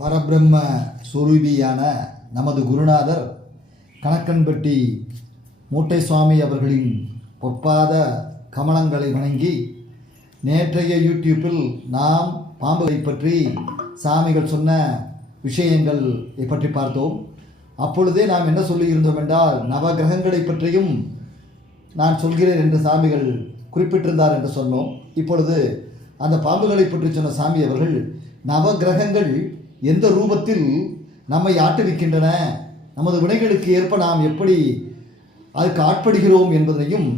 பரபிரம்ம சுரூபியான நமது குருநாதர் கணக்கன்பட்டி மூட்டை சுவாமி அவர்களின் பொற்பாத கமலங்களை வணங்கி நேற்றைய யூடியூப்பில் நாம் பாம்புகளை பற்றி சாமிகள் சொன்ன விஷயங்கள் பற்றி பார்த்தோம். அப்பொழுதே நாம் என்ன சொல்லியிருந்தோம் என்றால் நவகிரகங்களை பற்றியும் நான் சொல்கிறேன் என்று சாமிகள் குறிப்பிட்டிருந்தார் என்று சொன்னோம். இப்பொழுது அந்த பாம்புகளை பற்றி சொன்ன சாமி அவர்கள் நவகிரகங்கள் எந்த ரூபத்தில் நம்மை ஆட்டுவிக்கின்றன? நமது வினைகளுக்கு ஏற்ப நாம் எப்படி அதுக்கு ஆட்படுகிறோம் என்பதனையும்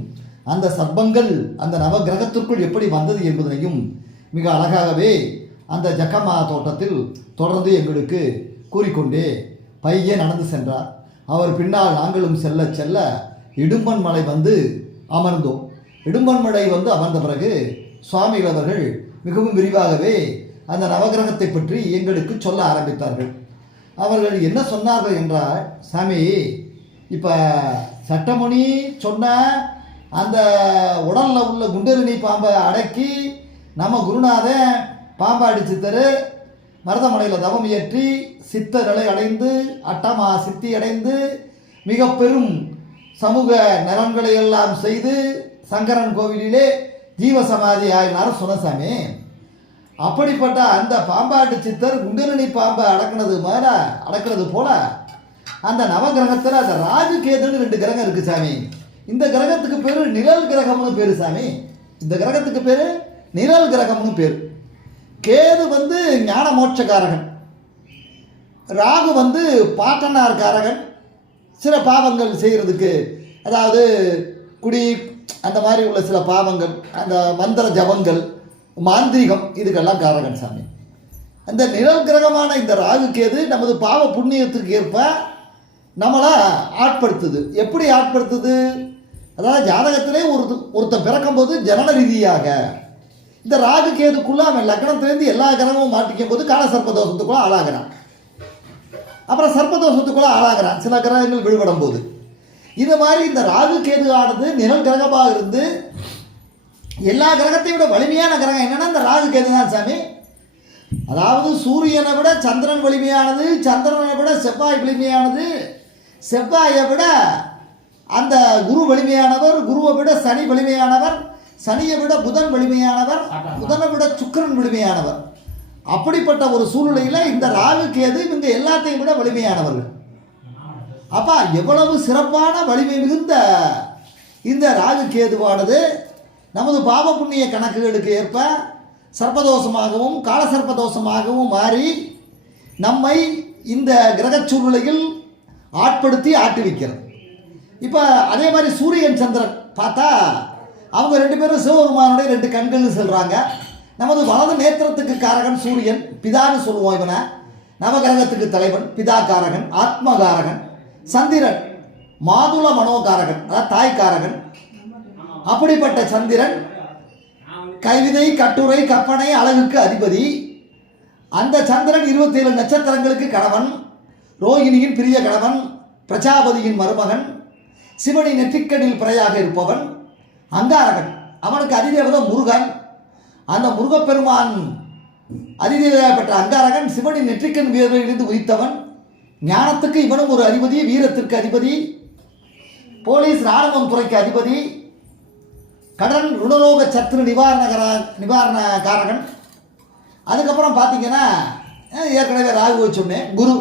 அந்த சர்ப்பங்கள் அந்த நவகிரகத்திற்குள் எப்படி வந்தது என்பதனையும் மிக அழகாகவே அந்த ஜக்கமா தோட்டத்தில் தொடர்ந்து எங்களுக்கு கூறிக்கொண்டே பையன் நடந்து சென்றார். அவர் பின்னால் நாங்களும் செல்ல செல்ல இடும்பன் மலை வந்து அமர்ந்தோம். இடும்பன் மலை வந்து அமர்ந்த பிறகு சுவாமிகள் அவர்கள் மிகவும் விரிவாகவே அந்த நவகிரகத்தை பற்றி எங்களுக்கு சொல்ல ஆரம்பித்தார்கள். அவர்கள் என்ன சொன்னார்கள் என்றால் சாமி இப்போ சட்டமணி சொன்ன அந்த உடலில் உள்ள குண்டலினி பாம்பை அடக்கி நம்ம குருநாதன் பாம்பை அடிச்சு தரு மருதமலையில் தவம் இயற்றி சித்த நிலை அடைந்து அட்டமா சித்தி அடைந்து மிக பெரும் சமூக நலன்களை எல்லாம் செய்து சங்கரன் கோவிலிலே ஜீவசமாதி ஆகினார் சுனசாமி அப்படிப்பட்ட அந்த பாம்பாட்டு சித்தர் குண்டலினி பாம்பை அடக்குனது மேல அடக்கிறது போல அந்த நவகிரகத்தில் அந்த ராகு கேதுன்னு ரெண்டு கிரகம் இருக்கு சாமி. இந்த கிரகத்துக்கு பேர் நிழல் கிரகம்னு பேர் சாமி. இந்த கிரகத்துக்கு பேர் நிழல் கிரகம்னு பேர். கேது வந்து ஞான மோட்சக்காரகன் ராகு வந்து பாட்டனார்காரகன். சில பாவங்கள் செய்கிறதுக்கு அதாவது குடி அந்த மாதிரி உள்ள சில பாவங்கள் அந்த மந்திர ஜபங்கள் மாந்திரிகம் இதுக்கெல்லாம் காரகன் சாமி. அந்த நிழல் கிரகமான இந்த ராகு கேது நமது பாவ புண்ணியத்துக்கு ஏற்ப நம்மளை ஆட்படுத்துது. எப்படி ஆட்படுத்துது? அதாவது ஜாதகத்திலே ஒரு ஒருத்தன் பிறக்கும்போது ஜனன ரீதியாக. இந்த ராகு கேதுக்குள்ள அவன் லக்னத்திலேருந்து எல்லா கிரகமும் மாட்டிக்கும் போது கால சர்ப்பதோஷத்துக்குள்ள ஆளாகிறான். அப்புறம் சர்ப்பதோஷத்துக்குள்ள ஆளாகிறான். சில கிரகங்கள் விழுபடும் போது இது மாதிரி இந்த ராகு கேது ஆனது நிழல் கிரகமாக இருந்து எல்லா கிரகத்தையும் விட வலிமையான கிரகம் என்னன்னா இந்த ராகு கேது தான் சாமி. அதாவது சூரியனை விட சந்திரன் வலிமையானது சந்திரனை விட செவ்வாய் வலிமையானது செவ்வாயை விட அந்த குரு வலிமையானவர் குருவை விட சனி வலிமையானவர் சனியை விட புதன் வலிமையானவர் புதனை விட சுக்கிரன் வலிமையானவர். அப்படிப்பட்ட ஒரு சூழ்நிலையில் இந்த ராகு கேது இவங்க எல்லாத்தையும் விட வலிமையானவர்கள். அப்பா எவ்வளவு சிறப்பான வலிமை மிகுந்த இந்த ராகு கேதுவானது. நமது பாவ புண்ணிய கணக்குகளுக்கு ஏற்ப சர்ப்பதோஷமாகவும் காலசர்ப்பதோஷமாகவும் மாறி நம்மை இந்த கிரகச் சூழ்நிலையில் ஆட்படுத்தி ஆட்டுவிக்கிறது. இப்போ அதே மாதிரி சூரியன் சந்திரன் பார்த்தா அவங்க ரெண்டு பேரும் சிவபெருமானுடைய ரெண்டு கண்கள் சொல்கிறாங்க நமது வலது நேத்திரத்துக்கு காரகன் சூரியன் பிதான்னு சொல்லுவோம் இவனை. நவகிரகத்துக்கு தலைவன் பிதா காரகன் ஆத்மகாரகன் சந்திரன் மாதுள மனோகாரகன் அதாவது தாய்க்காரகன் அப்படிப்பட்ட சந்திரன் கைவிதை கட்டுரை கற்பனை அழகுக்கு அதிபதி. அந்த சந்திரன் இருபத்தி ஏழு நட்சத்திரங்களுக்கு கணவன் ரோகிணியின் பிரிய கணவன் பிரஜாபதியின் மருமகன் சிவனின் நெற்றிக்கடில் பிறையாக இருப்பவன் அங்காரகன். அவனுக்கு அதிதேவதை முருகன். அந்த முருகப்பெருமான் அதிதேவதையாக பெற்ற அங்காரகன் சிவனின் நெற்றிக்கண் வீரர்களிலிருந்து உதித்தவன். ஞானத்துக்கு இவனும் ஒரு அதிபதி வீரத்திற்கு அதிபதி. போலீஸ் ராணுவம் துறைக்கு அதிபதி. கடன் ருணரோக சத்ரு நிவாரணகர நிவாரணக்காரகன் அதுக்கப்புறம் பார்த்தீங்கன்னா ஏற்கனவே ராகு சொன்னேன் குரு.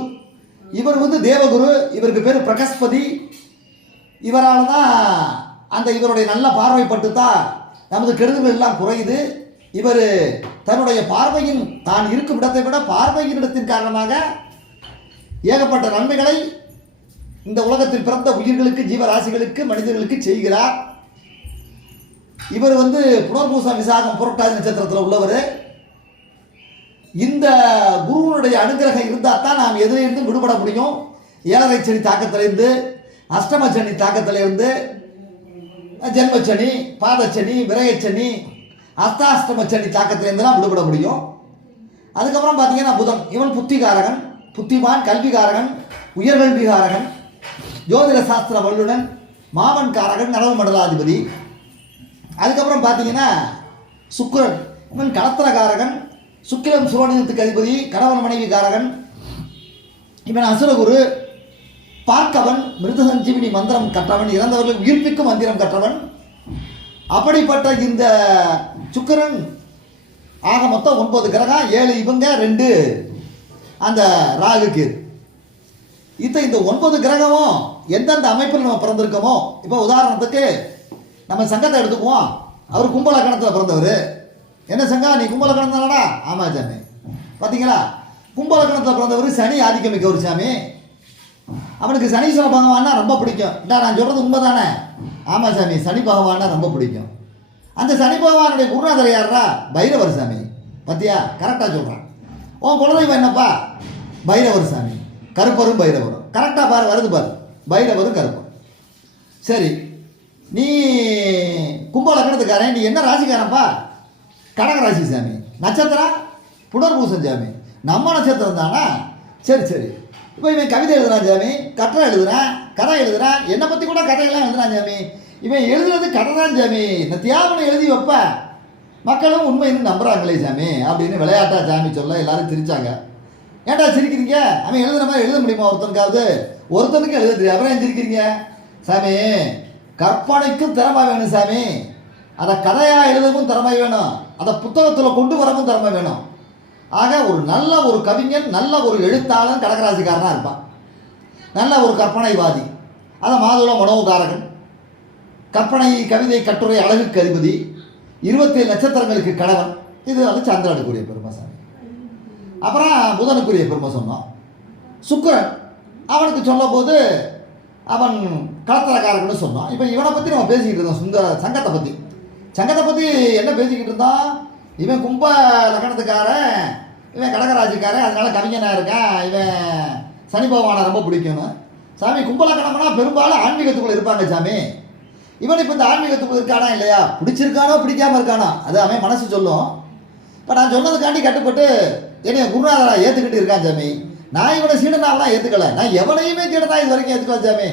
இவர் வந்து தேவகுரு இவருக்கு பேர் பிரகஸ்பதி. இவரால் தான் அந்த இவருடைய நல்ல பார்வைப்பட்டு தான் நமது கெடுதல்கள் எல்லாம் குறையுது. இவர் தன்னுடைய பார்வையின் தான் இருக்கும் இடத்தை விட பார்வையின் இடத்தின் காரணமாக ஏகப்பட்ட நன்மைகளை இந்த உலகத்தில் பிறந்த உயிர்களுக்கு ஜீவராசிகளுக்கு மனிதர்களுக்கு செய்கிறார். இவர் வந்து புனர்பூச விசாகம் புரட்டாதி நட்சத்திரத்தில் உள்ளவர். இந்த குருவனுடைய அனுகிரகம் இருந்தால் தான் நாம் எதிலிருந்து விடுபட முடியும். ஏழரை சனி தாக்கத்திலிருந்து அஷ்டம சனி தாக்கத்திலிருந்து ஜென்மச்சனி பாதச்சனி விரயச்சனி அஸ்தாஷ்டம சனி தாக்கத்திலிருந்துலாம் விடுபட முடியும். அதுக்கப்புறம் பார்த்தீங்கன்னா புதன். இவன் புத்திகாரகன் புத்திமான் கல்விகாரகன் உயர்கல்விகாரகன் ஜோதிட சாஸ்திர வல்லுடன் மாமன் காரகன் மண்டலாதிபதி. அதுக்கப்புறம் பார்த்தீங்கன்னா சுக்கிரன் இவன் கடத்திரகாரகன் சுக்கிரன் சுவனத்துக்கு அதிபதி கணவன் மனைவி காரகன் இவன் அசுரகுரு பார்க்கவன் மிருதசஞ்சீவினி மந்திரம் கற்றவன் இறந்தவர்கள் உயிர்ப்பிக்கும் மந்திரம் கற்றவன். அப்படிப்பட்ட இந்த சுக்கிரன் ஆக மொத்தம் ஒன்பது கிரகம் ஏழு இவங்க ரெண்டு அந்த ராகுக்கு இத்த இந்த ஒன்பது கிரகமும் எந்தெந்த அமைப்பில் நம்ம பிறந்திருக்கோமோ இப்போ உதாரணத்துக்கு நம்ம சங்கத்தை எடுத்துக்குவோம். அவர் கும்பலக்கணத்தில் பிறந்தவர். என்ன சங்கம் நீ கும்பலக்கணம் தானடா? ஆமாம் சாமி. பார்த்தீங்களா கும்பலக்கணத்தில் பிறந்தவர் சனி ஆதிக்கம் மிக்க ஒரு சாமி. அவனுக்கு சனீஸ்வர பகவான்னா ரொம்ப பிடிக்கும். டா நான் சொல்கிறது உண்மை தானே ஆமாம் சாமி சனி பகவான்னா ரொம்ப பிடிக்கும். அந்த சனி பகவானுடைய குருநாதர் யாரா பைரவர் சாமி. பத்தியா? கரெக்டாக சொல்கிறான் உன் குலதெய்வம் என்னப்பா? பைரவர் சாமி. கருப்பரும் பைரவரும். கரெக்டாக பாரு வருது பாரு. பைரவரும் கருப்பரும். சரி நீ கும்ப லக்னத்துக்காரன் நீ என்ன ராசிக்காரன்ப்பா கடக ராசி சாமி. நட்சத்திரம் புனர்பூசம் சாமி. நம்ம நட்சத்திரம் தானா? சரி சரி. இப்போ இவன் கவிதை எழுதுறான் சாமி. கட்டுரை எழுதுறான் கதை எழுதுறான். என்னை பற்றி கூட கதையெல்லாம் எழுதுறான் சாமி. இவன் எழுதுறது கதை தான் சாமி. இந்த தியாகனை எழுதி வைப்ப. மக்களும் உண்மைன்னு நம்புறாங்களே சாமி அப்படின்னு விளையாட்டா சாமி சொல்ல எல்லாரும் சிரிச்சாங்க. ஏன்டா சிரிக்கிறீங்க? அவன் எழுதுன மாதிரி எழுத முடியுமா ஒருத்தனுக்காவது? ஒருத்தனுக்கு எழுத தெரியும் அப்புறம் ஏன் சிரிக்கிறீங்க? சாமி கற்பனைக்கும் திறமை வேணும் சாமி. அதை கதையாக எழுதவும் திறமை வேணும். அதை புத்தகத்தில் கொண்டு வரவும் திறமை வேணும். ஆக ஒரு நல்ல ஒரு கவிஞன் நல்ல ஒரு எழுத்தாளன் கடகராசிக்காரனாக இருப்பான். நல்ல ஒரு கற்பனைவாதி. அதை மாதுள மனோகாரகன். கற்பனை கவிதை கட்டுரை அழகுக்கு அதிபதி. இருபத்தேழு நட்சத்திரங்களுக்கு கணவன். இது வந்து சந்திரனுக்குரிய பெருமை சாமி. அப்புறம் புதனுக்குரிய பெருமை சொன்னோம். சுக்கரன். அவனுக்கு சொல்லும்போது அவன் கலத்தரக்காரர்கள்னு சொன்னான். இப்போ இவனை பற்றி நம்ம பேசிக்கிட்டு இருந்தோம். சுந்தர சங்கத்தை பற்றி சங்கத்தை பற்றி என்ன பேசிக்கிட்டு இருந்தான்? இவன் கும்ப லக்கணத்துக்காரன் இவன் கடகராஜிக்காரன் அதனால கவிஞனாக இருக்கான். இவன் சனி பகவானை ரொம்ப பிடிக்கணும் சாமி கும்பலக்கணம்னா பெரும்பாலும் ஆன்மீகத்துக்குள்ள இருப்பாங்க சாமி. இவன் இப்போ இந்த ஆன்மீகத்துக்குள்ள இருக்கானா இல்லையா? பிடிச்சிருக்கானோ பிடிக்காமல் இருக்கானோ? அது அவன் மனசு சொல்லும். இப்போ நான் சொன்னதுக்காண்டி கட்டுப்பட்டு என்னைய குருநாதரா ஏற்றுக்கிட்டு இருக்கான் சாமி. நான் இவனை சீடனாவெல்லாம் ஏற்றுக்கல நான் எவனையுமே சீடனா இது வரைக்கும் ஏற்றுக்கல சாமி.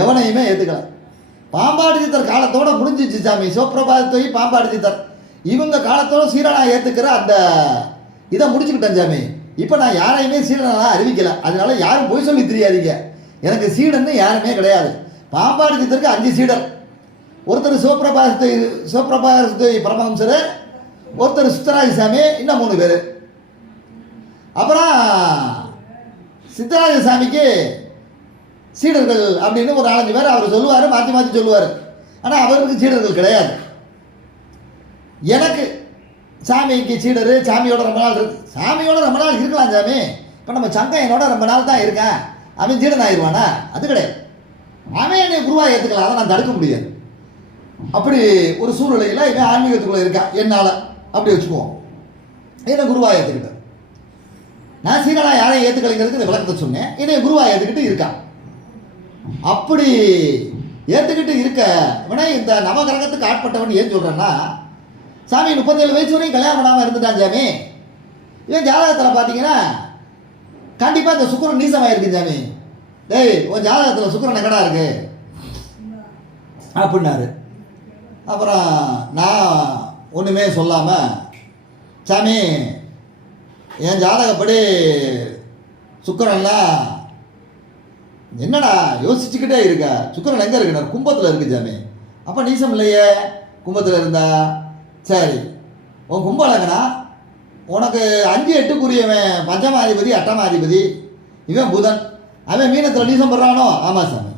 எவனையுமே ஏற்றுக்கல பாம்பாடு சித்தர் காலத்தோட முடிஞ்சிச்சு சாமி. சிவபிரபாதத்தோய் பாம்பாடு சித்தர். இவங்க காலத்தோட சீடனா ஏற்றுக்கிற அந்த இதை முடிச்சுக்கிட்டேன் சாமி. இப்போ நான் யாரையுமே சீடனா அறிவிக்கல. அதனால யாரும் போய் சொல்லி தெரியாதீங்க. எனக்கு சீடன்னு யாருமே கிடையாது. பாம்பாடு சித்தருக்கு அஞ்சு சீடர். ஒருத்தர் சிவபிரபாசத்தை சிவபிரபாசத்தை பரமஹம்சர் ஒருத்தர் சுத்தராஜ சாமி இன்னும் மூணு பேர். அப்புறம் சித்தராஜ சாமிக்கு சீடர்கள் அப்படின்னு ஒரு நாலஞ்சு பேர் அவர் சொல்லுவார் மாற்றி மாற்றி சொல்லுவார். ஆனால் அவருக்கு சீடர்கள் கிடையாது. எனக்கு சாமிக்கு சீடர் சாமியோட ரொம்ப நாள் இருக்கு. சாமியோட ரொம்ப நாள் இருக்கலாம் சாமி. இப்போ நம்ம சங்கம் என்னோட ரொம்ப நாள் தான் இருக்கேன். அவன் சீடன் ஆயிடுவானா அது கிடையாது. அவன் என்னை குருவாக ஏற்றுக்கலாம் அதை நான் தடுக்க முடியாது. அப்படி ஒரு சூழ்நிலையில் இவன் ஆன்மீகத்துக்குள்ளே இருக்கான். என்னால். அப்படி வச்சுக்குவோம். என்னை குருவாக ஏற்றுக்கிட்டேன் நான் சீரனா யாரையும் ஏற்றுக்கலைங்கிறதுக்கு இந்த விளக்கத்தை சொன்னேன். என்னை குருவாக ஏற்றுக்கிட்டு இருக்கான் அப்படி ஏற்றுக்கிட்டு இருக்க இவனே இந்த நவகிரகத்துக்கு ஆட்பட்டவன் ஏன் சொல்கிறேன்னா சாமி முப்பத்தேழு வயசு வரையும் கல்யாணம் பண்ணாமல் இருந்துட்டான் சாமி. இவன் ஜாதகத்தில் பார்த்தீங்கன்னா கண்டிப்பாக இந்த சுக்கரன் நீசமாக இருக்கு சாமி. டேய் உன் ஜாதகத்தில் சுக்கரன் எங்கடா இருக்கு? அப்படின்னாரு. அப்புறம் நான் ஒன்றுமே சொல்லாமல் சாமி என் ஜாதகப்படி சுக்கரன்லாம் என்னடா யோசிச்சுக்கிட்டே இருக்க? சுக்கரன் எங்கே இருக்குனார் கும்பத்தில் இருக்கு சாமி அப்போ நீசம் இல்லையே? கும்பத்தில் இருந்தா? சரி. உன் கும்பலங்கனா உனக்கு அஞ்சு எட்டுக்குரியவன் பஞ்சமாதிபதி அட்டமாதிபதி. இவன் புதன். அவன் மீனத்தில் நீசம் படுறானோ? ஆமாம் சாமி.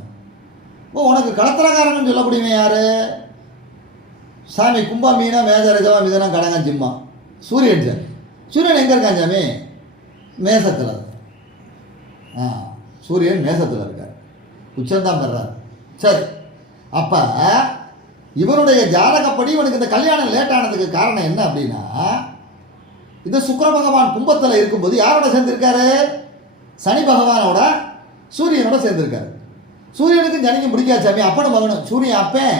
ஓ உனக்கு கடத்தலக்காரன் சொல்லக்கூடியவன் யார்? சாமி கும்பா மீனா மேஜ ரஜவா மிதனம் கடங்க ஜிம்மா சூரியன் சாமி சூரியன் எங்கே இருக்கான் சாமி? மேசத்தில். ஆ சூரியன் மேசத்தில் இருக்கார். உச்சந்தான் பெறார் சரி அப்போ இவனுடைய ஜாதகப்படி இவனுக்கு இந்த கல்யாணம் லேட் ஆனதுக்கு காரணம் என்ன அப்படின்னா இந்த சுக்கர பகவான் கும்பத்தில் இருக்கும்போது யாரோட சேர்ந்திருக்காரு? சனி பகவானோட சூரியனோட சேர்ந்திருக்காரு. சூரியனுக்கும் சனிக்கும் பிடிக்காது சாமி அப்பனும் மகனும். சூரியன் அப்பேன்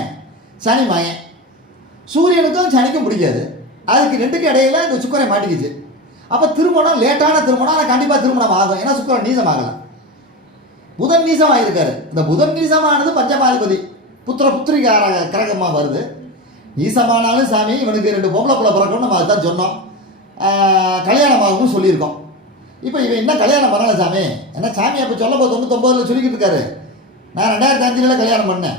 சனி மகன். சூரியனுக்கும் சனிக்கும் பிடிக்காது. அதுக்கு ரெண்டுக்கும் இடையில இந்த சுக்கரை மாட்டிக்கிச்சு? அப்போ திருமணம் லேட்டான திருமணம் ஆனால் கண்டிப்பாக திருமணம் ஆகும். ஏன்னா சுக்கரன் நீசமாகலை புதன் நீசம் ஆகியிருக்காரு இந்த புதன் நீசமானது பஞ்சமாதிபதி புத்திர புத்திரிகார கிரகமாக வருது. நீசமானாலும் சாமி இவனுக்கு ரெண்டு பொம்பளை பிள்ளை பிறக்கணும் நம்ம அதுதான் சொன்னோம். கல்யாணமாகவும் கல்யாணம் ஆகும்னு சொல்லியிருக்கோம். இப்போ இவன் என்ன கல்யாணம் பண்ணல சாமி? ஏன்னா சாமி அப்போ சொல்ல போது தொண்ணூத்தொம்பதில் சொல்லிக்கிட்டு இருக்காரு. நான் ரெண்டாயிரத்தி அஞ்சுல கல்யாணம் பண்ணேன்.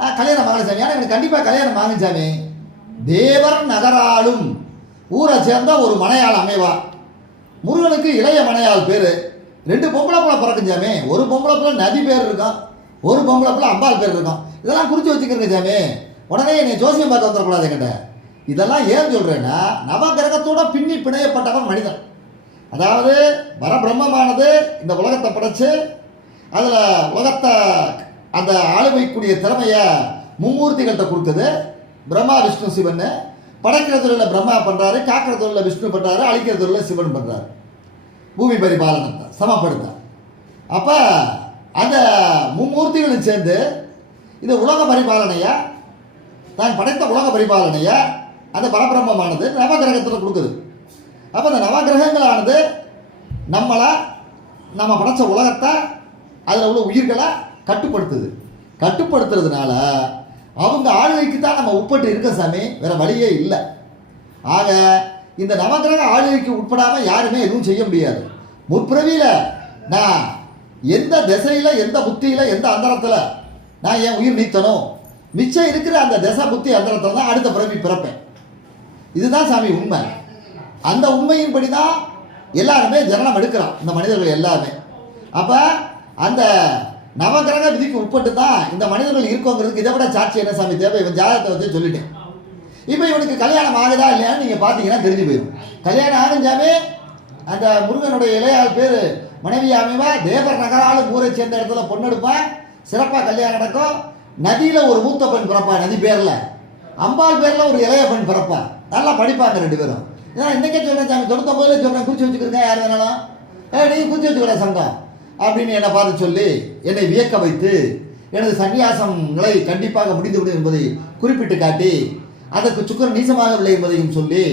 ஆ கல்யாணம் ஆகலை சாமி. ஆனால் எனக்கு கண்டிப்பாக கல்யாணம் ஆகும் சாமி. தேவர் நகராலும் ஊரை சேர்ந்த ஒரு மனையாள் அமைவா. முருகனுக்கு இளைய மனையாள் பேர். ரெண்டு பொம்பளை பிள்ளை பிறக்கும் சாமி. ஒரு பொம்பளை பிள்ளை நதி பேர் இருக்கும் ஒரு பொம்பளை பிள்ளை அம்பாள் பேர் இருக்கும் இதெல்லாம் குறித்து வச்சுக்கிறேங்க சாமி. உடனே என்னை ஜோசியம் பார்த்து வந்துடக்கூடாது என்கிட்ட. இதெல்லாம் ஏன் சொல்கிறேன்னா நவகிரகத்தோட பின்னி பிணையப்பட்டவன் மனிதன். அதாவது வரபிரம்மமானது இந்த உலகத்தை படைச்சு அதில் உலகத்தை அந்த ஆளுமைக்குரிய திறமையை மும்மூர்த்திகள்கிட்ட கொடுத்தது பிரம்மா விஷ்ணு சிவன் படைக்கிற தொழிலில் பிரம்மா பண்ணுறாரு காக்கிற தொழிலில் விஷ்ணு பண்ணுறாரு அழிக்கிற தொழிலில் சிவன் பண்ணுறாரு பூமி பரிபாலனத்தை சமப்படுத்த. அப்போ அந்த மும்மூர்த்திகளும் சேர்ந்து இந்த உலக பரிபாலனையை தான் படைத்த உலக பரிபாலனையை அந்த பரபிரம்மமானது நவகிரகத்தில் கொடுக்குது. அப்போ அந்த நவகிரகங்களானது நம்மளை நம்ம படைத்த உலகத்தை அதில் உள்ள உயிர்களை கட்டுப்படுத்துது. கட்டுப்படுத்துறதுனால அவங்க ஆளுகைக்கு தான் நம்ம உட்பட்டு இருக்க சாமி. வேற வழியே இல்லை. ஆக இந்த நவகிரக ஆளுகைக்கு உட்படாமல் யாருமே எதுவும் செய்ய முடியாது. முற்பிறவியில் நான் எந்த திசையில் எந்த புத்தியில் எந்த அந்தரத்தில் நான் என் உயிர் நீத்தணும் மிச்சம் இருக்கிற அந்த திசை புத்தி அந்தரத்தில் தான் அடுத்த பிறவி பிறப்பேன். இதுதான் சாமி உண்மை. அந்த உண்மையின்படி தான் எல்லாருமே ஜனனம் எடுக்கிறோம் இந்த மனிதர்கள் எல்லாருமே அப்போ அந்த நவகிரக விதிக்கு உட்பட்டு தான் இந்த மனிதர்கள் இருக்கோங்கிறதுக்கு இதை விட சாட்சி என்ன சாமி? தேவை. இவன் ஜாதகத்தை வச்சு சொல்லிட்டேன். இப்போ இவனுக்கு கல்யாணம் ஆகுதா இல்லையான்னு நீங்கள் பார்த்தீங்கன்னா தெரிஞ்சு போயிடும். கல்யாணம் ஆரஞ்சாவே அந்த முருகனுடைய இளையாள் பேர் மனைவி அமைவா தேவர் நகராலும் ஊரை சேர்ந்த இடத்துல பொண்ணெடுப்பான் சிறப்பாக கல்யாணம் நடக்கும். நதியில் ஒரு மூத்த பெண் பிறப்பா நதி பேரில். அம்பாள் பேரில் ஒரு இளைய பெண் பிறப்பா. நல்லா படிப்பாங்க ரெண்டு பேரும். இதான் இன்றைக்கே சொல்கிறேன் சாமி? தொண்ணூத்தொம்பதுல சொல்கிறேன் குறிச்சு வச்சுக்கிறேன் யார் வேணாலும். ஏ நீ குறிச்சு வச்சுக்கிறேன் சங்கம். அப்படின்னு என்னை பார்த்து சொல்லி என்னை வியக்க வைத்து எனது சன்னியாசம் நிலை கண்டிப்பாக முடிந்துவிடும் என்பதை குறிப்பிட்டு காட்டி அதற்கு சுக்கரன் நீசமாகவில்லை என்பதையும் சொல்லி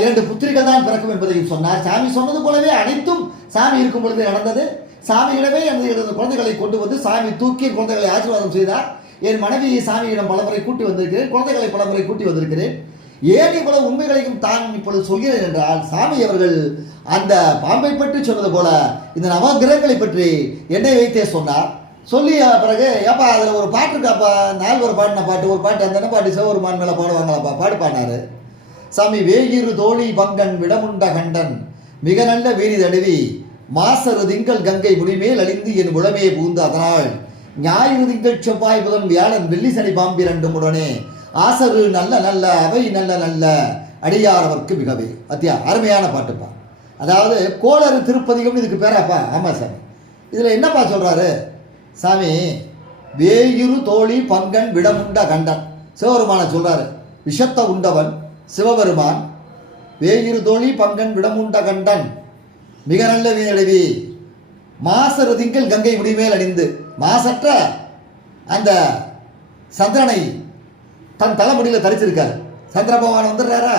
இரண்டு புத்திரிகள் தான் பிறக்கும் என்பதையும் சொன்னார். சாமி சொன்னது போலவே அனைத்தும் சாமி இருக்கும் பொழுது நடந்தது. சாமியிடமே எனது எனது குழந்தைகளை கொண்டு வந்து சாமி தூக்கி குழந்தைகளை ஆசீர்வாதம் செய்தார். என் மனைவியை சாமியிடம் பலமுறை கூட்டி வந்திருக்கிறேன். குழந்தைகளை பலமுறை கூட்டி வந்திருக்கிறேன். ஏன் இவ்வளவு உண்மைகளையும் தான் இப்பொழுது சொல்கிறேன் என்றால் சாமி அவர்கள் அந்த பாம்பை பற்றி சொன்னது போல இந்த நவகிரகங்களை பற்றி என்னை வைத்தே சொன்னார். சொல்லி பிறகு ஏப்பா அதில் ஒரு பாட்டு இருக்காப்பா? ஒரு பாடின பாட்டு ஒரு பாட்டு அந்த பாட்டு? சிவபெருமான் மேலே பாடுவாங்களாப்பா? பாடு பாடினாரு சாமி வேயிரு தோழி பங்கன் விடமுண்ட கண்டன் மிக நல்ல வீணி தழுவி மாசரு திங்கள் கங்கை முடிமேல் அழிந்து என் உடமையை பூந்து அதனால் ஞாயிறு திங்கள் செவ்வாய் புதன் வியாழன் வெள்ளி சனி பாம்பிரண்டும் உடனே ஆசரு நல்ல நல்ல அவை நல்ல நல்ல அடியாரவர்க்கு மிகவே. அத்தியா அருமையான பாட்டுப்பா. அதாவது கோளறு திருப்பதிகம் இதுக்கு பேராப்பா. ஆமாம் சாமி. இதில் என்னப்பா சொல்கிறாரு சாமி வேயிரு தோழி பங்கன் விடமுண்ட கண்டன். சிவபெருமானை சொல்கிறாரு விஷத்தை உண்டவன் சிவபெருமான் வேயிரு தோழி பங்கன் விடமுண்ட கண்டன். மிக நல்ல வீணடைவி. மாசரு திங்கள் கங்கை முடிமேல் அணிந்து. மாசற்ற அந்த சந்திரனை தன் தலைமுடியில் தரிச்சிருக்காரு. சந்திர பகவான் வந்துடுறாரா?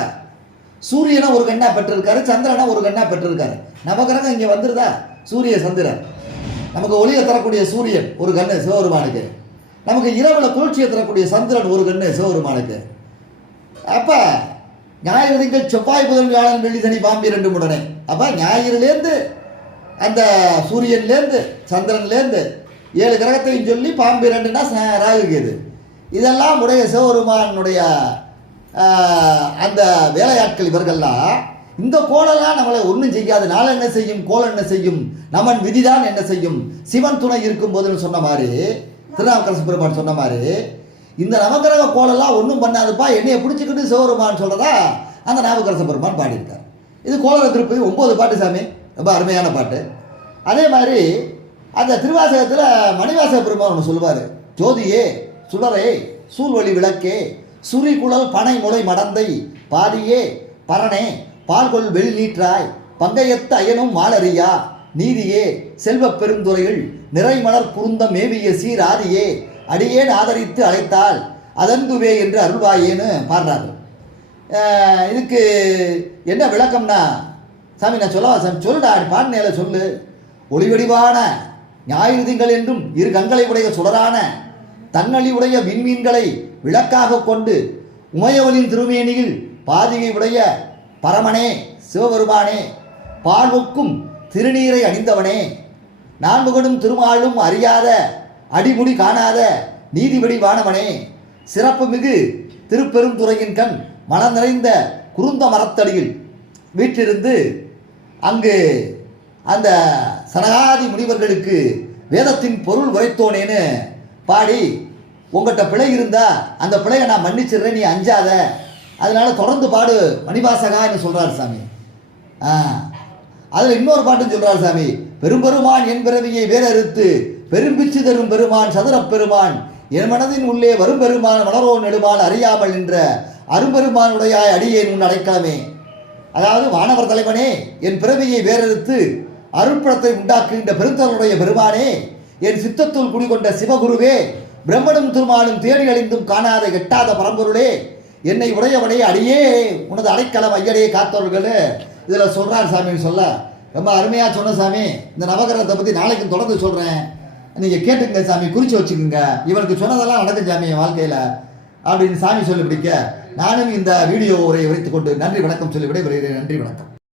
சூரியனை ஒரு கண்ணா பெற்றிருக்காரு சந்திரனை ஒரு கண்ணா பெற்றிருக்காரு. நவகிரகம் இங்கே வந்துருதா? சூரிய சந்திரன். நமக்கு ஒளியை தரக்கூடிய சூரியன் ஒரு கண்ணு சிவபெருமானுக்கு. நமக்கு இரவில் குளிர்ச்சியை தரக்கூடிய சந்திரன் ஒரு கண்ணு சிவபெருமானுக்கு. அப்போ ஞாயிறு திங்கள் செவ்வாய் புதன் வியாழன் வெள்ளி சனி பாம்பி ரெண்டு உடனே அப்போ ஞாயிறுலேருந்து அந்த சூரியன்லேருந்து சந்திரன்லேருந்து ஏழு கிரகத்தையும் சொல்லி பாம்பு ரெண்டுன்னா ராகு கேது இதெல்லாம் உடைய சிவபெருமானுடைய அந்த வேலையாட்கள் இவர்கள்லாம் இந்த கோலெல்லாம் நம்மளை ஒன்றும் செய்யாது. நாள் என்ன செய்யும்? கோல் என்ன செய்யும்? நமன் விதிதான் என்ன செய்யும்? சிவன் துணை இருக்கும் போதுன்னு சொன்ன மாதிரி திருநாவுக்கரசு பெருமான் சொன்ன மாதிரி இந்த நவகிரக கோலெல்லாம் ஒன்றும் பண்ணாதுப்பா. என்னைய பிடிச்சிக்கிட்டு சிவபெருமான் சொல்கிறதா அந்த நாவுக்கரச பெருமான் பாடியிருக்கார். இது கோலர திருப்பதி ஒம்பது பாட்டு சாமி. ரொம்ப அருமையான பாட்டு. அதே மாதிரி அந்த திருவாசகத்தில் மணிவாசக பெருமான் ஒன்று சொல்லுவார். ஜோதியே சுடரே சூழ்வழி விளக்கே சுரி குழல் பனை முளை மடந்தை பாதியே பரணே பால்கொள் வெளி நீற்றாய் பங்கையத்து அயனும் மாலரியா நீதியே செல்வப் பெருந்துறைகள் நிறைமலர் குருந்த மேவிய சீராதியே அடியேன் ஆதரித்து அழைத்தால் அதந்துவே என்று அருள்வாயேன்னு பாடுறாரு. இதுக்கு என்ன விளக்கம்னா சாமி நான் சொல்லவா சாமி சொல்லுடா பாடினேல சொல்லு. ஒளிவடிவான ஞாயிறு திங்கள் என்றும் இரு கண்களை உடைய சுடரான தன்னழிவுடைய விண்மீன்களை விளக்காக கொண்டு உமையவனின் திருமேனியில் பாதிகை உடைய பரமனே சிவபெருமானே பால்வுக்கும் திருநீரை அணிந்தவனே நான்முகனும் திருமாலும் அறியாத அடிமுடி காணாத நீதிபடி வானவனே சிறப்புமிகு திருப்பெருந்துறையின் கண் மனம் நிறைந்த குருந்த மரத்தடியில் வீற்றிருந்து அங்கு அந்த சனகாதி முனிவர்களுக்கு வேதத்தின் பொருள் உரைத்தோனேன்னு பாடி உங்கள்கிட்ட பிழை இருந்தா அந்த பிழையை நான் மன்னிச்சிடுறேன் நீ அஞ்சாத. அதனால தொடர்ந்து பாடு மணிவாசகான்னு சொல்கிறார் சாமி. ஆ. அதில் இன்னொரு பாட்டும் சொல்கிறார் சாமி. பெரும்பெருமான் என் பிறவியை வேறறுத்து பெரும்பிச்சு தரும் பெருமான் சதுரப் பெருமான். என் மனதின் உள்ளே வரும் பெருமான் மலரோ நெடுமான் அறியாமல் நின்ற அரும்பெருமானுடையாய் அடியேன் உன் அடைக்கலமே. அதாவது வானவர் தலைவனே என் பிறவியை வேறறுத்து அருட்படத்தை உண்டாக்குகின்ற பெருந்தருடைய பெருமானே என் சித்தத்துள் குடிகொண்ட சிவகுருவே பிரம்மனும் திருமாலும் தேடி அழிந்தும் காணாத எட்டாத பரம்பொருளே என்னை உடையவனே அடியே உனது அடைக்கலம் ஐயடே காத்தவர்கள். இதில் சொல்கிறார் சாமின்னு சொல்ல. ரொம்ப அருமையாக சொன்ன சாமி இந்த நவகிரகத்தை பற்றி நாளைக்கு தொடர்ந்து சொல்கிறேன் நீங்கள் கேட்டுங்க சாமி குறித்து வச்சுக்கோங்க. இவனுக்கு சொன்னதெல்லாம் நடக்கும் சாமி என் வாழ்க்கையில். அப்படின்னு சாமி சொல்லி பிடிக்க நானும் இந்த வீடியோ உரையை உரைத்துக் கொண்டு நன்றி வணக்கம் சொல்லி விடைபெறுகிறேன். நன்றி வணக்கம்.